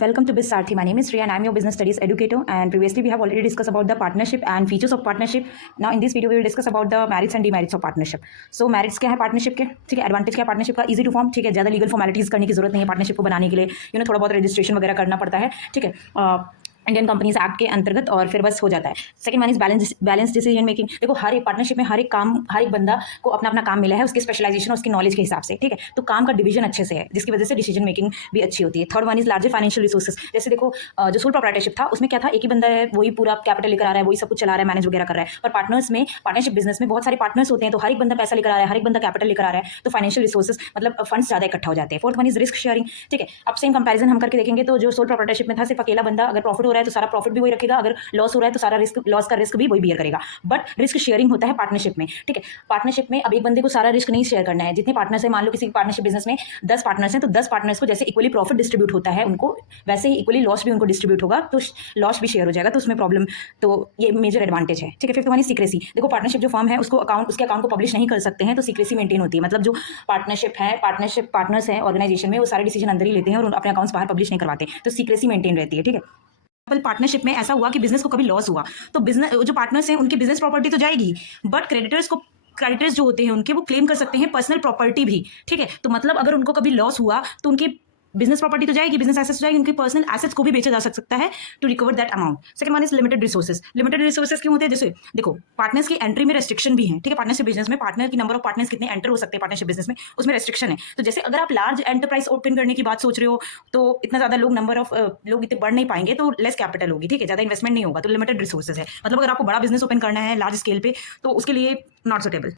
Welcome to BizSarthi. My name is Shreya and I'm your business studies educator. And previously we have already discussed about the partnership and features of partnership. Now in this video we will discuss about the merits and demerits of partnership. So merits क्या है partnership के, ठीक है, advantage क्या है partnership का, easy to form, ठीक है, ज़्यादा लीगल फॉर्मेलिटीज करने की जरूरत नहीं है पार्टनरशिप को बनाने के लिए, थोड़ा बहुत रजिस्ट्रेशन वगैरह करना पड़ता है, ठीक है, इंडियन कंपनीज एक्ट के अंतर्गत, और फिर बस हो जाता है। Second one is balance decision making. देखो हर एक पार्टनरशिप में हर एक बंदा को अपना अपना काम मिला है उसकी स्पेशलाइजेशन और उसकी नॉलेज के हिसाब से, ठीक है, तो काम का डिवीजन अच्छे से है जिसकी वजह से डिसीजन मेकिंग भी अच्छी होती है। Third one is larger financial resources. जैसे देखो जो सोल प्रोप्राइटरशिप था उसमें क्या था, एक ही बंदा है, वही पूरा कैपिटल लेकर आ रहा है, वही सब कुछ चला रहा है, मैनेज वगैरह कर रहा है। पर पार्टनरशिप बिजनेस में बहुत सारे पार्टनर्स होते हैं, तो हर एक बंदा पैसा लेकर आ रहा है, हर एक बंदा कैपिटल लेकर आ रहा है, तो फाइनेंशियल रिसोर्सेज मतलब फंड्स ज़्यादा इकट्ठा हो जाते हैं। Fourth one is risk sharing, ठीक है। अब सेम कंपैरिजन हम करके देखेंगे तो जो सोल प्रोप्राइटरशिप में था सिर्फ अकेला बंदा, अगर प्रॉफिट हो रहा है तो सारा प्रॉफिट भी वही रखेगा, अगर लॉस हो रहा है तो सारा लॉस का रिस्क भी वही बियर करेगा। बट रिस्क शेयरिंग होता है पार्टनरशिप में, ठीक है। पार्टनरशिप में अब एक बंदे को सारा रिस्क नहीं शेयर करना है। जितने पार्टनर्स हैं, मान लो किसी पार्टनरशिप बिजनेस में 10 पार्टनर्स हैं, तो 10 पार्टनर्स को जैसे इक्वली प्रॉफिट डिस्ट्रीब्यूट होता है उनको, वैसे ही इक्वली लॉस भी उनको डिस्ट्रीब्यूट होगा, तो लॉस भी शेयर हो जाएगा, तो उसमें प्रॉब्लम, तो ये मेजर एडवांटेज है, ठीक है। Fifth one is secrecy. देखो पार्टनरशिप जो फर्म है उसके अकाउंट को पब्लिश नहीं कर सकते हैं, तो सीक्रेसी मेंटेन होती है। मतलब जो पार्टनर्स है ऑर्गेनाइजेशन में, वो सारे डिसीजन अंदर ही लेते हैं और अपने अकाउंट्स बाहर पब्लिश नहीं करवाते, तो सीक्रेसी मेंटेन रहती है, ठीक है। पार्टनरशिप में ऐसा हुआ कि बिजनेस को कभी लॉस हुआ तो बिजनेस जो पार्टनर्स हैं उनकी बिजनेस प्रॉपर्टी तो जाएगी, बट क्रेडिटर्स जो होते हैं उनके, वो क्लेम कर सकते हैं पर्सनल प्रॉपर्टी भी, ठीक है। तो मतलब अगर उनको कभी लॉस हुआ तो उनकी बिजनेस प्रॉपर्टी तो जाएगी, बिजनेस एसेट्स जाएगी, उनकी पर्सनल एसेट्स को भी बेचा जा सकता है to recover that amount. Second one is limited resources. Limited resources क्यों होते हैं? जैसे देखो पार्टनर्स की एंट्री में रेस्ट्रिक्शन भी है, ठीक है। पार्टनरशिप बिजनेस में पार्टनर की नंबर ऑफ पार्टनर्स कितने एंटर हो सकते हैं पार्टनरशिप बिजनेस में, उसमें रेस्ट्रिक्शन है। तो जैसे अगर आप लार्ज एंटरप्राइज ओपन करने की बात सोच रहे हो तो इतना ज्यादा नंबर ऑफ लोग इतने बढ़ नहीं पाएंगे, तो लेस कैपिटल होगी, ठीक है, ज्यादा इन्वेस्टमेंट नहीं होगा, तो लिमिटेड रिसोर्सेज है। मतलब अगर आपको बड़ा बिजनेस ओपन करना है लार्ज स्केल पे तो उसके लिए not suitable.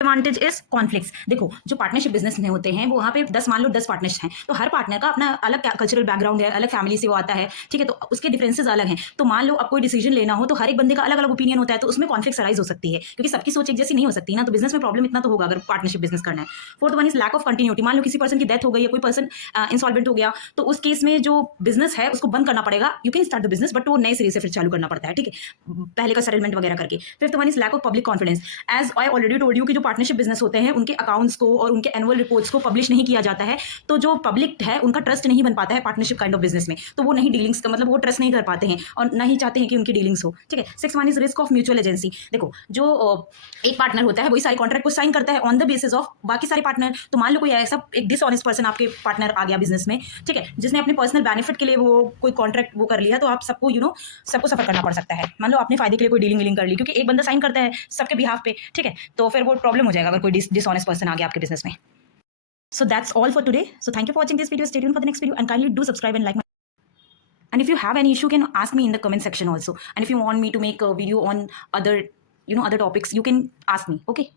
Advantage is conflicts. देखो जो पार्टनरशिप बिजनेस में होते हैं वो वहाँ पे 10 मान लो 10 पार्टनर्स हैं, तो हर पार्टनर का अपना अलग कल्चरल बैकग्राउंड है, अलग फैमिली से वो आता है, ठीक है, तो उसके डिफरेंसेस अलग हैं। तो मान लो अब कोई डिसीजन लेना हो तो हर एक बंदे का अलग अलग ओपिनियन होता है, तो उसमें कॉन्फ्लिक्ट अराइज हो सकती है क्योंकि सबकी सोच एक जैसी नहीं हो सकती ना, तो बिजनेस में प्रॉब्लम इतना तो होगा अगर पार्टनरशिप बिजनेस करना है। Fourth one is lack of continuity. मान लो किसी पर्सन की डेथ हो गई है, कोई पर्सन इंसॉल्वेंट हो गया, तो उस केस में जो बिजनेस है उसको बंद करना पड़ेगा। You can start the business but वो नए सिरे से फिर चालू करना पड़ता है, ठीक है, पहले का सेटलमेंट वगैरह करके। Fifth one is lack of public confidence. As I already told you कि जो पार्टनरशिप बिजनेस होते हैं उनके अकाउंट्स को और उनके एनुअल रिपोर्ट्स को पब्लिश नहीं किया जाता है, तो जो पब्लिक है उनका ट्रस्ट नहीं बन पाता है पार्टनरशिप काइंड ऑफ बिजनेस में, तो वो नहीं डीलिंग्स का मतलब वो ट्रस्ट नहीं कर पाते हैं और नहीं चाहते हैं कि उनकी डीलिंग्स हो, ठीक है। Six one is risk of mutual agency. देखो जो एक पार्टनर होता है वही सारे कॉन्ट्रैक्ट को साइन करता है ऑन द बेसिस ऑफ बाकी सारे पार्टनर। तो मान लो कोई ऐसा एक डिसऑनेस्ट पर्सन आपके पार्टनर आ गया बिजनेस में, ठीक है, जिसने अपने पर्सनल बेनिफिट के लिए वो कोई कॉन्ट्रैक्ट वो कर लिया, तो आप सबको सबको सफर करना पड़ सकता है। मान लो आपने फायदे के लिए कोई डीलिंग कर ली क्योंकि एक बंदा साइन करता है सबके बिहाफ पे, ठीक है, तो फिर वो प्रॉब्लम हो जाएगा अगर कोई डिसऑनेस्ट पर्सन आ गया आपके बिजनेस में। So that's all for today. So thank you for watching this video. Stay tuned for the next video and kindly do subscribe and like my. And if you have any issue, you can ask me in the comment section also. And if you want me to make a video on other topics, you can ask me. Okay.